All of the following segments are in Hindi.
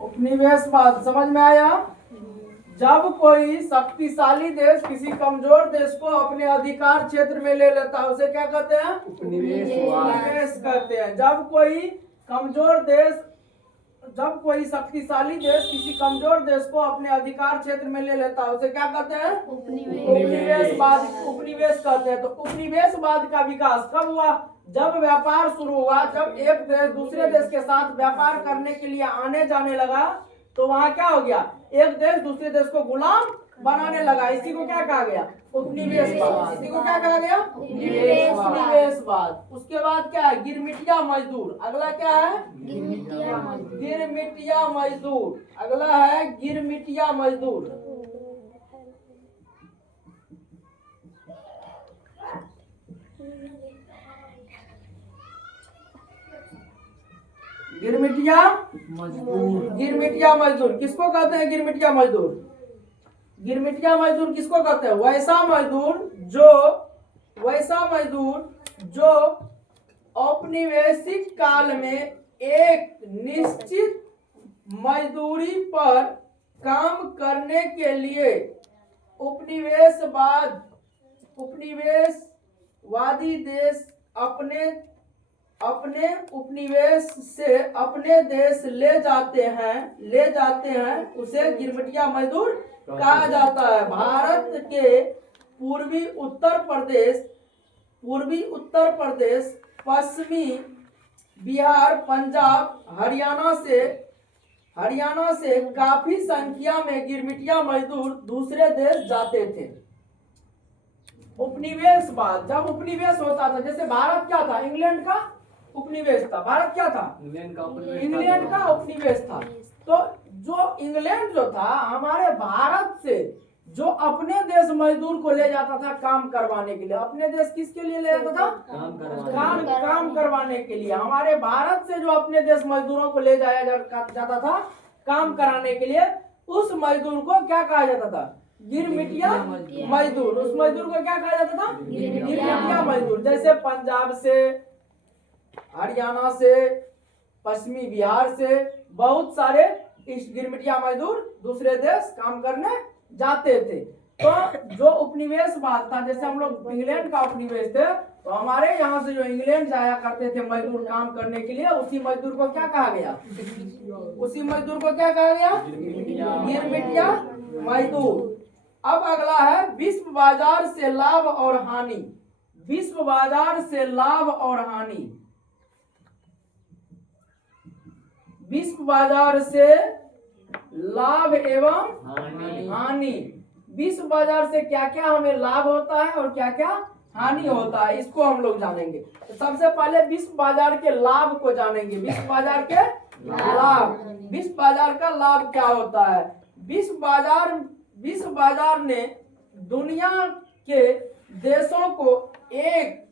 उपनिवेशवाद समझ में आया? जब कोई शक्तिशाली देश किसी कमजोर देश को अपने अधिकार क्षेत्र में ले लेता है उसे क्या कहते हैं? उपनिवेश कहते हैं। जब कोई शक्तिशाली देश किसी कमजोर देश को अपने अधिकार क्षेत्र में ले लेता है उसे क्या कहते हैं? उपनिवेश कहते हैं। तो उपनिवेशवाद का विकास कब हुआ? जब व्यापार शुरू हुआ, जब एक देश दूसरे देश के साथ व्यापार करने के लिए आने जाने लगा तो वहाँ क्या हो गया? एक देश दूसरे देश को गुलाम बनाने लगा। इसी को क्या कहा गया? उपनिवेशवाद। इसी को क्या कहा गया? उपनिवेशवाद। उसके बाद क्या है? गिरमिटिया मजदूर। अगला क्या है? गिरमिटिया मजदूर। अगला है गिरमिटिया मजदूर। गिरमिटिया मजदूर किसको कहते हैं? गिरमिटिया मजदूर किसको कहते हैं? वैसा मजदूर जो औपनिवेशिक काल में एक निश्चित मजदूरी पर काम करने के लिए उपनिवेशवादी देश अपने उपनिवेश से अपने देश ले जाते हैं उसे गिरमिटिया मजदूर कहा जाता है। भारत के पूर्वी उत्तर प्रदेश, पश्चिमी बिहार, पंजाब, हरियाणा से काफी संख्या में गिरमिटिया मजदूर दूसरे देश जाते थे। उपनिवेशवाद, जब उपनिवेश होता था, जैसे भारत क्या था? इंग्लैंड का उपनिवेश था। भारत क्या था? इंग्लैंड का उपनिवेश था। तो जो इंग्लैंड जो था, हमारे भारत से जो अपने देश मजदूर को ले जाता था काम करवाने के लिए, अपने देश किसके लिए ले जाता था? काम करवाने के लिए। हमारे भारत से जो अपने देश मजदूरों को ले जाया जाता था काम कराने के लिए, उस मजदूर को क्या कहा जाता था? गिरमिटिया मजदूर। उस मजदूर को क्या कहा जाता था? गिरमिटिया मजदूर। जैसे पंजाब से, हरियाणा से, पश्चिमी बिहार से बहुत सारे इस गिरमिटिया मजदूर दूसरे देश काम करने जाते थे। तो जो उपनिवेशवाद था, जैसे हम लोग इंग्लैंड का उपनिवेश थे, तो हमारे यहाँ से जो इंग्लैंड जाया करते थे मजदूर काम करने के लिए, उसी मजदूर को क्या कहा गया? गिरमिटिया मजदूर। अब अगला है विश्व बाजार से लाभ और हानि। विश्व बाजार से लाभ और हानि। विश्व बाजार से लाभ एवं हानि। विश्व बाजार से क्या क्या हमें लाभ होता है और क्या क्या हानि होता है, इसको हम लोग जानेंगे। तो सबसे पहले विश्व बाजार के लाभ को जानेंगे। विश्व बाजार के लाभ। विश्व बाजार का लाभ क्या होता है? विश्व बाजार ने दुनिया के देशों को एक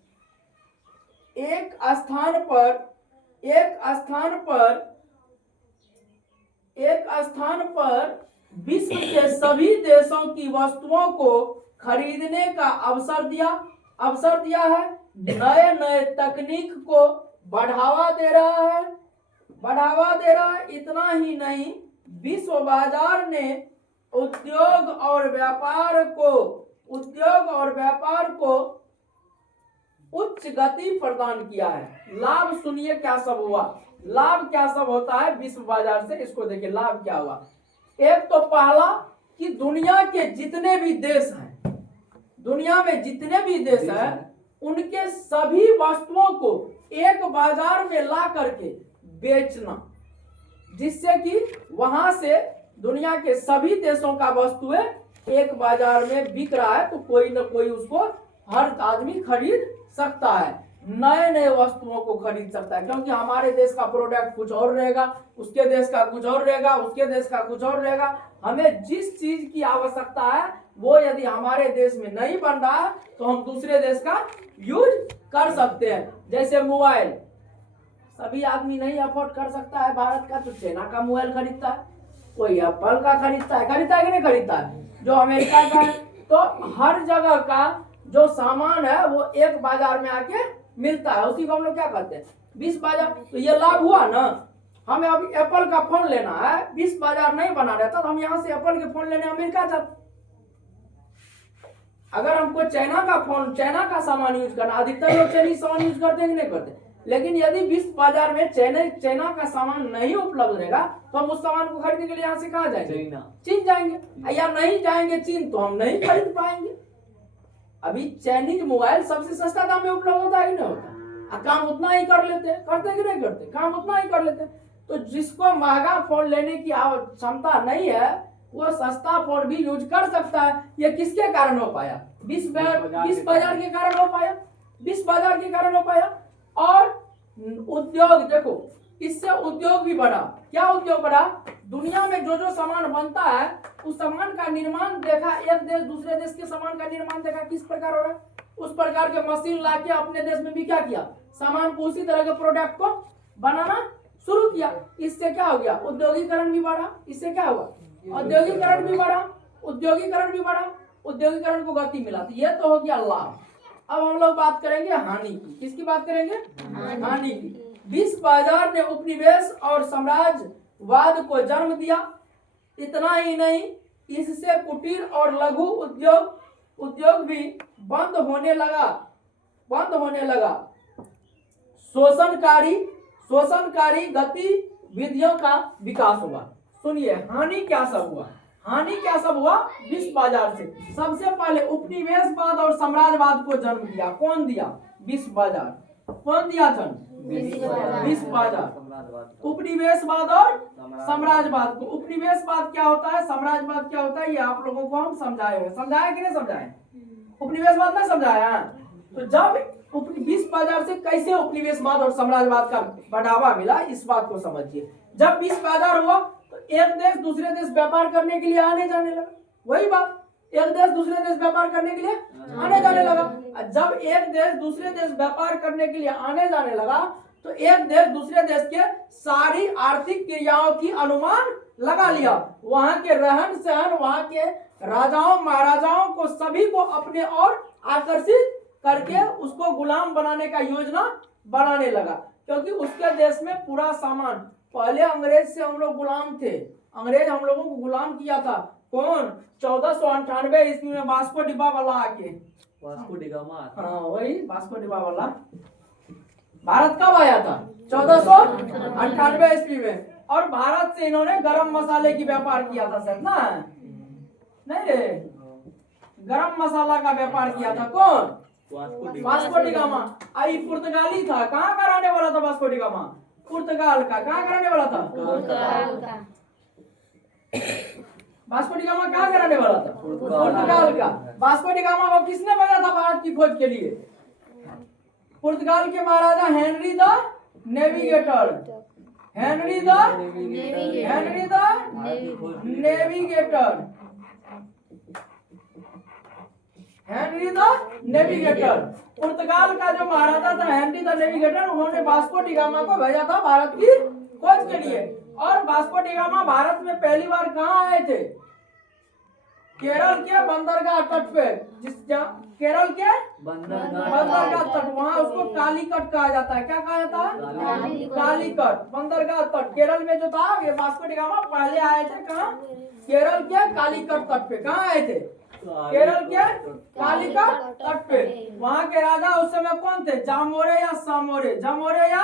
स्थान पर विश्व के सभी देशों की वस्तुओं को खरीदने का अवसर दिया है। नए तकनीक को बढ़ावा दे रहा है। इतना ही नहीं, विश्व बाजार ने उद्योग और व्यापार को उच्च गति प्रदान किया है। लाभ सुनिए क्या सब हुआ। लाभ क्या सब होता है विश्व बाजार से, इसको देखिए लाभ क्या हुआ। एक तो पहला कि दुनिया में जितने भी देश हैं उनके सभी वस्तुओं को एक बाजार में ला करके बेचना, जिससे कि वहां से दुनिया के सभी देशों का वस्तुएं एक बाजार में बिक रहा है, तो कोई न कोई उसको हर आदमी खरीद सकता है, नए वस्तुओं को खरीद सकता है। क्योंकि हमारे देश का प्रोडक्ट कुछ और रहेगा, उसके देश का कुछ और रहेगा, उसके देश का कुछ और रहेगा। हमें जिस चीज की आवश्यकता है वो यदि हमारे देश में नहीं बन रहा है तो हम दूसरे देश का यूज कर सकते हैं। जैसे मोबाइल, सभी आदमी नहीं अफोर्ड कर सकता है भारत का, तो चाइना का मोबाइल खरीदता है, कोई एप्पल का खरीदता है कि नहीं खरीदता है, जो अमेरिका का है। तो हर जगह का जो सामान है वो एक बाजार में आके मिलता है, उसी को हम लोग क्या कहते हैं विश्व बाजार। तो ये लाभ हुआ ना हमें अभी एप्पल का फोन लेना है, विश्व बाजार नहीं बना रहता तो हम यहाँ से एप्पल के फोन लेने अमेरिका जाते। अगर हमको चाइना का फोन, चाइना का सामान यूज करना, अधिकतर लोग चाइनीज सामान यूज करते हैं कि नहीं करते, लेकिन यदि विश्व बाजार में चाइना का सामान नहीं उपलब्ध रहेगा तो हम उस सामान को खरीदने के लिए यहाँ से कहाँ जाएंगे? चीन जाएंगे। या नहीं जाएंगे चीन तो हम नहीं खरीद पाएंगे। अभी चाइनीज मोबाइल सबसे सस्ता दाम में उपलब्ध होता है कि नहीं होता? काम उतना ही कर लेते, करते कि नहीं करते? काम उतना ही कर लेते। तो जिसको महंगा फोन लेने की क्षमता नहीं है वो सस्ता फोन भी यूज कर सकता है। ये किसके कारण हो पाया? विश्व बाजार के कारण हो पाया, विश्व बाजार के कारण हो पाया। और उद्योग देखो, इससे उद्योग भी बढ़ा। क्या उद्योग बढ़ा? दुनिया में जो जो सामान बनता है उस सामान का निर्माण देखा, एक देश दूसरे देश के सामान का निर्माण देखा किस प्रकार हो रहा है, उस प्रकार के मशीन लाके अपने देश में भी क्या किया, सामान को, उसी तरह के प्रोडक्ट को बनाना शुरू किया। इससे क्या हो गया? उद्योगीकरण भी बढ़ा। इससे क्या हुआ? औद्योगिकरण भी बढ़ा, उद्योगीकरण भी बढ़ा, उद्योगीकरण को गति मिला। तो ये तो हो गया लाभ। अब हम लोग बात करेंगे हानि की। किसकी बात करेंगे? हानि की। विश्व बाजार ने उपनिवेश और साम्राज्यवाद को जन्म दिया। इतना ही नहीं, इससे कुटीर और लघु उद्योग भी बंद होने लगा। शोषणकारी गतिविधियों का विकास हुआ। सुनिए, हानि क्या सब हुआ? हानि क्या सब हुआ विश्व बाजार से? सबसे पहले उपनिवेशवाद और साम्राज्यवाद को जन्म दिया। कौन दिया? विश्व बाजार। कौन दिया जन्म? विश्व बाजार। उपनिवेशवाद और साम्राज्यवाद को। उपनिवेशवाद क्या होता है, साम्राज्यवाद क्या होता है, ये आप लोगों को हम समझाए हुए। समझाया कि नहीं समझाए? उपनिवेशवाद नहीं समझाया। तो जब विश्व बाजार से कैसे उपनिवेशवाद और साम्राज्यवाद का बढ़ावा मिला, इस बात को समझिए। जब विश्व बाजार हुआ तो एक देश दूसरे देश व्यापार करने के लिए आने जाने लगा। वही बात, एक देश दूसरे देश व्यापार करने के लिए आने जाने लगा। जब एक देश दूसरे देश व्यापार करने के लिए आने जाने लगा तो एक देश दूसरे देश के सारी आर्थिक क्रियाओं की अनुमान लगा लिया। वहां के रहन सहन, वहां के राजाओं महाराजाओं को, सभी को अपने ओर आकर्षित करके उसको गुलाम बनाने का योजना बनाने लगा। क्योंकि उसके देश में पूरा सामान, पहले अंग्रेज से हम लोग गुलाम थे। अंग्रेज हम लोगों को गुलाम किया था। कौन? 1498 ईस्वी में वास्को डिगा वाला आके। वास्को डिगामा, हाँ वही वास्को डिगा वाला भारत कब आया था? 1498 ईस्वी में। और भारत से इन्होंने गरम मसाले की व्यापार किया था सर ना? नहीं रे, गरम मसाला का व्यापार किया था। कौन? Vasco da Gama. आई पुर्तगाली था। कहाँ का रहने वाला था वास्को डिगामा? पुर्तगाल का। कहाँ का रहने वाला था? वास्को डिगामा कहाँ का रहने वाला था? पुर्तगाल का। वास्को डिगामा को किसने भेजा था भारत की खोज के लिए? पुर्तगाल के महाराजा Henry the navigator. Henry the navigator. पुर्तगाल का जो महाराजा था हेनरी द नेविगेटर, उन्होंने वास्को डिगामा को भेजा था भारत की खोज के लिए। और वास्को डिगामा भारत में पहली बार कहाँ आए थे? केरल के बंदरगाह तट पे। केरल के बंदरगाह तट, वहाँ उसको कालीकट कहा जाता है। क्या कहा जाता है? कालीकट बंदरगाह तट। केरल में जो था, ये वास्को डिगामा पहले आए थे कहाँ? केरल के कालीकट तट पे। कहाँ आए थे? केरल के कालीकट तट पे। वहाँ के राजा उस समय कौन थे? जामोरे या सामोरे? जामोरे या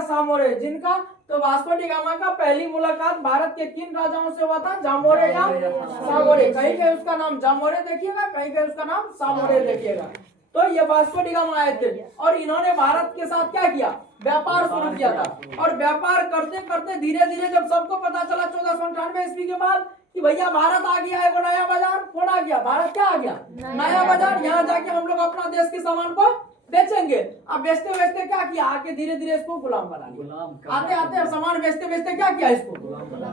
सामोरे। जिनका तो वास्को डिगामा का पहली मुलाकात भारत के किन राजाओं से हुआ था? जामोरे या सामोरे। कहीं कहीं उसका नाम जामोरे देखिएगा, कहीं कहीं उसका नाम सामोरे देखिएगा। तो ये वास्को डिगामा आए थे और इन्होंने भारत के साथ क्या किया? व्यापार शुरू किया था। और व्यापार करते करते धीरे धीरे जब सबको पता चला 1498 ईस्वी के बाद कि भैया भारत आ गया है, वो नया बाजार। कौन आ गया? भारत क्या आ गया? नया बाजार। यहाँ जाके हम लोग अपना देश के सामान को बेचेंगे। अब बेचते बेचते क्या किया? आके धीरे धीरे इसको गुलाम बना लिया। आते आते सामान बेचते बेचते क्या किया? इसको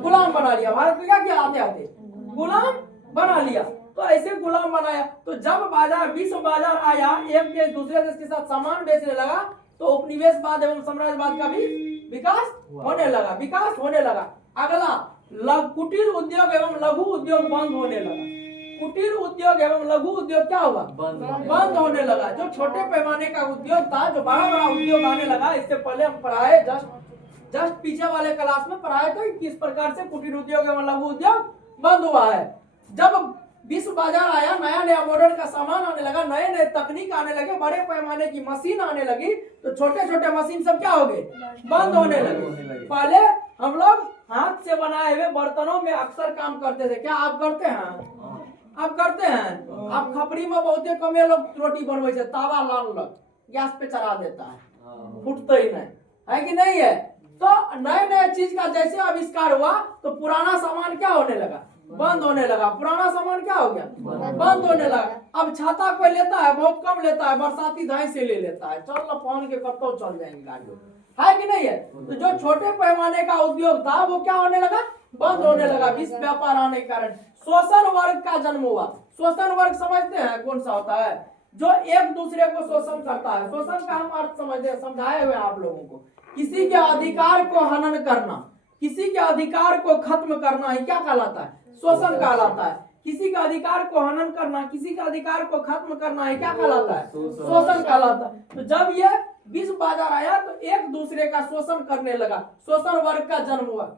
गुलाम बना लिया। भारत को क्या किया? आते आते गुलाम बना लिया। तो ऐसे गुलाम बनाया। तो जब बाजार, विश्व बाजार आया, एक देश दूसरे देश के साथ सामान बेचने लगा, तो उपनिवेशवाद एवं साम्राज्यवाद का भी विकास होने लगा। अगला, कुटीर उद्योग एवं लघु उद्योग बंद होने लगा। कुटीर उद्योग एवं लघु उद्योग क्या हुआ, बंद होने लगा। जो छोटे पैमाने का उद्योग था, जो बड़ा बड़ा उद्योग आने लगा, इससे पहले हम पढ़ाए जस्ट पीछे वाले क्लास में पढ़ाए थे किस प्रकार से कुटीर उद्योग एवं लघु उद्योग बंद हुआ है। जब विश्व बाजार आया, नया नया मॉडल का सामान आने लगा, नए नए तकनीक आने लगे, बड़े पैमाने की मशीन आने लगी, तो छोटे छोटे मशीन सब क्या हो गए, बंद होने लगे। पहले हम लोग हाथ से बनाए हुए बर्तनों में अक्सर काम करते थे। क्या आप करते हैं? आप करते हैं? आप खपड़ी में बहुत कम लोग रोटी बनवे से, तावा लाल गैस पे चढ़ा देता है, फूटता ही नहीं है कि नहीं है। तो नए नए चीज का जैसे आविष्कार हुआ तो पुराना सामान क्या होने लगा, बंद होने लगा। पुराना सामान क्या हो गया, बंद होने लगा। अब छाता कोई लेता है, बहुत कम लेता है, बरसाती धाई से ले लेता है, चल पहन के कब चल जाएंगे गाड़ी, है कि नहीं है। तो जो छोटे पैमाने का उद्योग था वो क्या होने लगा, बंद होने लगा। विश्व व्यापार आने के कारण शोषण वर्ग का जन्म हुआ। शोषण वर्ग समझते हैं कौन सा होता है, जो एक दूसरे को शोषण करता है। शोषण का हम अर्थ समझते हैं, समझाए हुए आप लोगों को। किसी के अधिकार को हनन करना, किसी के अधिकार को खत्म करना ही क्या कहलाता है, शोषण कहलाता है। किसी का अधिकार को हनन करना, किसी का अधिकार को खत्म करना है क्या कहलाता है, शोषण कहलाता है। तो जब ये विश्व बाजार आया तो एक दूसरे का शोषण करने लगा, शोषण वर्ग का जन्म हुआ।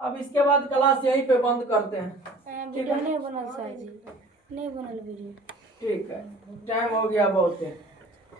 अब इसके बाद क्लास यहीं पे बंद करते हैं। वीडियो नहीं बनल सर जी, नहीं बनल वीडियो। ठीक है, टाइम हो गया बहुत है।